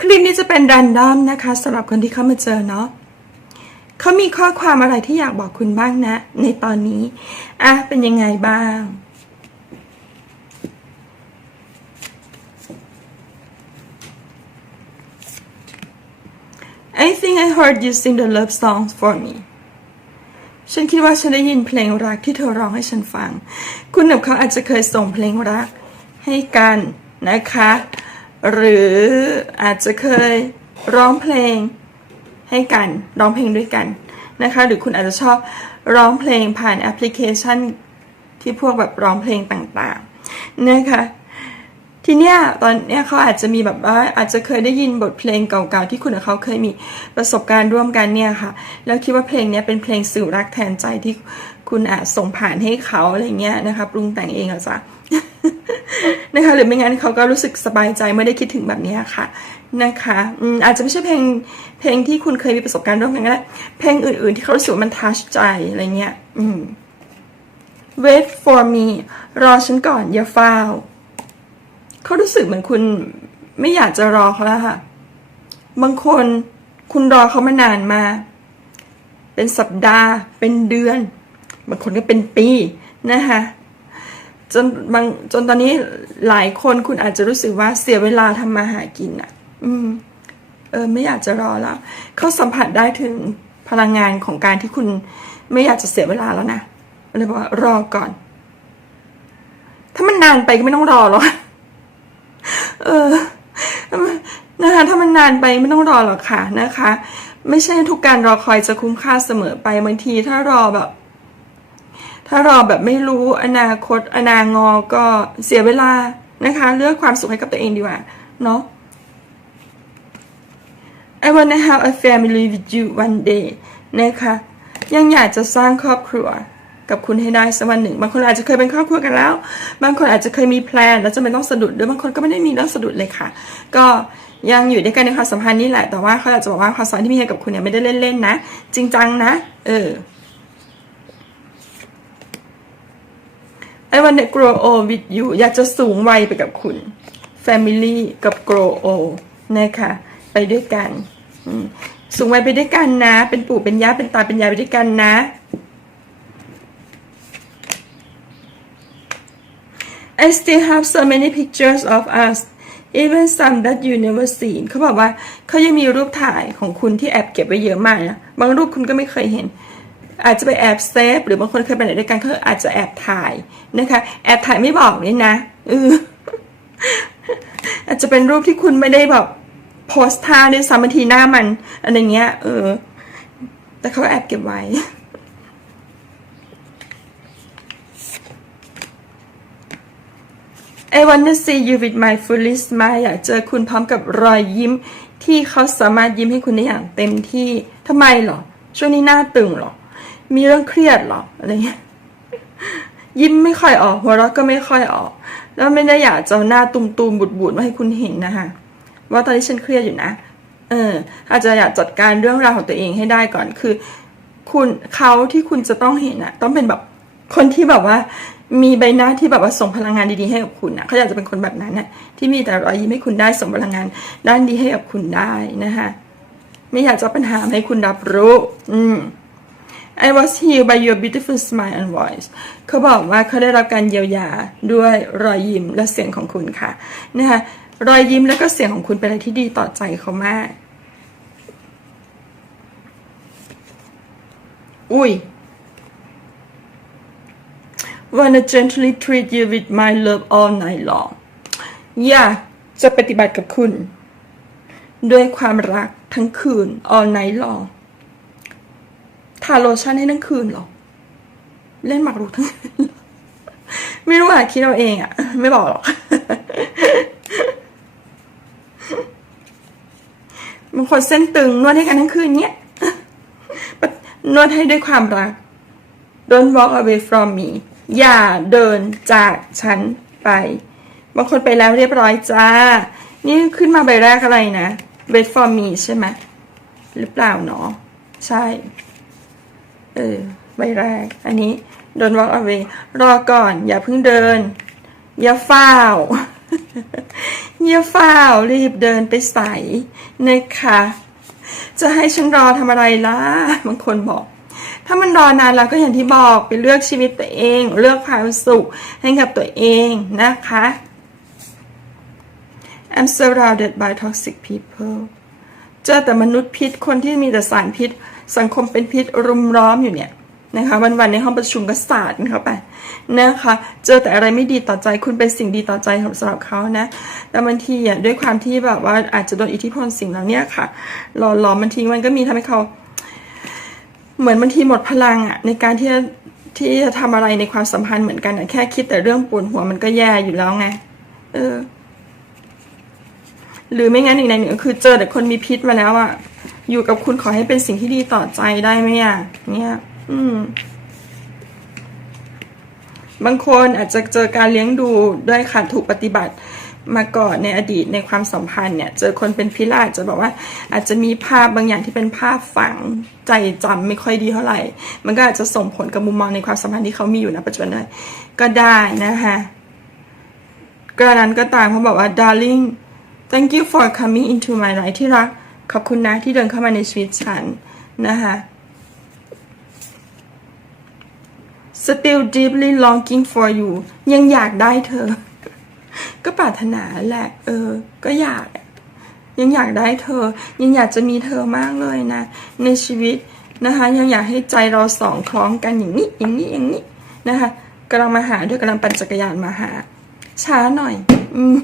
คลิปนี้จะเป็นแรนดอมนะคะสำหรับคนที่เข้ามาเจอเนาะเขามีข้อความอะไรที่อยากบอกคุณบ้างนะ ในตอนนี้อะเป็นยังไงบ้าง I think I heard you sing the love songs for me ฉันคิดว่าฉันได้ยินเพลงรักที่เธอร้องให้ฉันฟัง คุณกับเขาอาจจะเคยส่งเพลงรักให้กันนะคะ หรืออาจจะเคยร้องเพลงให้กันร้องเพลงด้วยกันนะคะ หรือคุณอาจจะชอบร้องเพลงผ่านแอปพลิเคชันที่พวกแบบร้องเพลงต่างๆนะคะทีเนี้ยตอนเนี้ยเขาอาจจะมีแบบว่าอาจจะเคยได้ยินบทเพลงเก่าๆที่คุณกับเขาเคยมีประสบการณ์ร่วมกันเนี่ยค่ะ แล้วคิดว่าเพลงเนี้ยเป็นเพลงสื่อรักแทนใจที่คุณอาจส่งผ่านให้เขาอะไรเงี้ยนะคะ ปรุงแต่งเองอะจ้ะ นะคะหรือไม่งั้นเขาก็รู้สึกสบายใจไม่ได้คิดถึงแบบนี้ค่ะนะคะอาจจะไม่ใช่เพลงเพลงที่คุณเคยมีประสบการณ์ร่วมกันก็ได้เพลงอื่นๆที่เขารู้สึกมันทัชใจอะไรเงี้ยอืม wait for me รอฉันก่อนอย่าฟ้าวเขารู้สึกเหมือนคุณไม่อยากจะรอเขาแล้วค่ะ บางคนคุณรอเขามานานมา เป็นสัปดาห์ เป็นเดือน บางคนก็เป็นปีนะคะ จนบางจนตอนนี้หลายคนคุณอาจจะรู้สึกว่าเสียเวลาทำมาหากินอะ อืม เออ ไม่อยากจะรอแล้วเขาสัมผัสได้ถึงพลังงานของการที่คุณไม่อยากจะเสียเวลาแล้วนะเลยบอกว่ารอก่อน ถ้ามันนานไปก็ไม่ต้องรอหรอกเออนะคะถ้ามันนานไปไม่ต้องรอหรอกค่ะนะคะ ไม่ใช่ทุกการรอคอยจะคุ้มค่าเสมอไปบางทีถ้ารอแบบ ถ้ารอแบบไม่รู้อนาคต อนางอก็เสียเวลานะคะ เลือกความสุขให้กับตัวเองดีกว่า เนาะ I wanna have a family with you one day นะคะ ยังอยากจะสร้างครอบครัวกับคุณให้ได้สักวันหนึ่ง บางคนอาจจะเคยเป็นครอบครัวกันแล้ว บางคนอาจจะเคยมีแพลนแล้วจะไม่ต้องสะดุดด้วยบางคนก็ไม่ได้มีเรื่องสะดุดเลยค่ะ ก็ยังอยู่ด้วยกันในความสัมพันธ์นี่แหละ แต่ว่าเขาอยากจะบอกว่าความสัมพันธ์ที่มีให้กับคุณเนี่ยไม่ได้เล่นๆนะ จริงจังนะ เออ I wanna grow old with you อยากจะสูงวัยไปกับคุณ Family กับ grow old นะคะไปด้วยกันสูงวัยไปด้วยกันนะ เป็นปู่เป็นย่าเป็นตาเป็นยายไปด้วยกันนะ I still have so many pictures of us even some that you never seen เขาบอกว่าเขายังมีรูปถ่ายของคุณที่แอบเก็บไว้เยอะมากนะบางรูปคุณก็ไม่เคยเห็น อาจจะไปแอบเซฟหรือบางคนเคยไปไหนด้วยกันเขาอาจจะแอบถ่ายนะคะ แอบถ่ายไม่บอกนี่นะเอออาจจะเป็นรูปที่คุณไม่ได้แบบโพสท่าด้วยซ้ำบางทีหน้ามันอะไรเงี้ย เออ แต่เขาแอบเก็บไว้ I wanna see you with my fully smile อยากเจอคุณพร้อมกับรอยยิ้ม ที่เขาสามารถยิ้มให้คุณได้อย่างเต็มที่ทำไมเหรอ ช่วงนี้หน้าตึงเหรอ มีเรื่องเครียดหรออะไรเงี้ยยิ้มไม่ค่อยออกหัวเราะก็ไม่ค่อยออก แล้วไม่ได้อยากจะหน้าตุ่มๆบุดๆมาให้คุณเห็นนะคะว่าตอนนี้ฉันเครียดอยู่นะ เออ อาจจะอยากจัดการเรื่องราวของตัวเองให้ได้ก่อนคือ คุณเขาที่คุณจะต้องเห็นอะต้องเป็นแบบคนที่แบบว่ามีใบหน้าที่แบบว่าส่งพลังงานดีๆให้กับคุณนะเขาอยากจะเป็นคนแบบนั้นนะที่มีแต่รอยยิ้มให้คุณได้ส่งพลังงานด้านดีให้กับคุณได้นะคะไม่อยากจะปัญหาให้คุณรับรู้ อืม I was healed by your beautiful smile and voice เขาบอกว่าเขาได้รับการเยียวยาด้วยรอยยิ้มและเสียงของคุณค่ะนะคะรอยยิ้มและก็เสียงของคุณเป็นอะไรที่ดีต่อใจเขามาก อุ้ย wanna gently treat you with my love all night long อยากจะปฏิบัติกับคุณ ด้วยความรักทั้งคืน all night long ทาโลชั่นให้ทั้งคืนเหรอ เล่นหมากรุกทั้งคืนไม่รู้อะคิดเอาเองอะ ไม่บอกหรอกบางคนเส้นตึงนวดให้กันทั้งคืนเนี้ยนวดให้ด้วยความรัก Don't walk away from me อย่าเดินจากฉันไป บางคนไปแล้วเรียบร้อยจ้า นี่ขึ้นมาใบแรกอะไรนะ wait for me ใช่ไหมหรือเปล่าเนาะใช่ เออใบแรก อันนี้ Don't walk away รอก่อน อย่าเพิ่งเดิน อย่าฟ้าอย่าเฝ้ารีบเดินไปใส่นะคะ จะให้ฉันรอทำอะไรล่ะบางคนบอก ถ้ามันรอนานแล้วก็อย่างที่บอกไปเลือกชีวิตตัวเอง เลือกความสุขให้กับตัวเองนะคะ I'm surrounded by toxic people เจอแต่มนุษย์พิษคนที่มีแต่สารพิษ สังคมเป็นพิษรุมล้อมอยู่เนี่ยนะคะวันๆในห้องประชุมก็สาดเข้าไปนะคะ เจอแต่อะไรไม่ดีต่อใจคุณเป็นสิ่งดีต่อใจสำหรับเขานะ แต่บางทีอะด้วยความที่แบบว่าอาจจะโดนอิทธิพลสิ่งเหล่านี้ค่ะหล่อหลอมบางทีมันก็มีทำให้เขา เหมือนบางทีหมดพลังอะในการที่จะที่จะทำอะไรในความสัมพันธ์เหมือนกันอะแค่คิดแต่เรื่องปวดหัวมันก็แย่อยู่แล้วไงเออ หรือไม่งั้นอีกในหนึ่งก็คือเจอแต่คนมีพิษมาแล้วอะอยู่กับคุณขอให้เป็นสิ่งที่ดีต่อใจได้ไหมอะเนี่ย อืม บางคนอาจจะเจอการเลี้ยงดูด้วยขาดถูกปฏิบัติมาก่อนในอดีตในความสัมพันธ์เนี่ย เจอคนเป็นพิษอาจจะบอกว่า อาจจะมีภาพบางอย่างที่เป็นภาพฝังใจจำไม่ค่อยดีเท่าไหร่ มันก็อาจจะส่งผลกับมุมมองในความสัมพันธ์ที่เขามีอยู่ณปัจจุบันได้ก็ได้นะคะกระนั้นก็ตามเขาบอกว่า darling thank you for coming into my life ที่รัก ขอบคุณนะที่เดินเข้ามาในชีวิตฉันนะคะ still deeply longing for you ยังอยากได้เธอ ก็ปรารถนาแหละ เออ ก็อยาก ยังอยากได้เธอ ยังอยากจะมีเธอมากเลยนะ ในชีวิตนะคะ ยังอยากให้ใจเราสองคล้องกันอย่างนี้ อย่างนี้ อย่างนี้นะคะกำลังมาหาด้วยกำลังปั่นจักรยานมาหา ช้าหน่อย อืม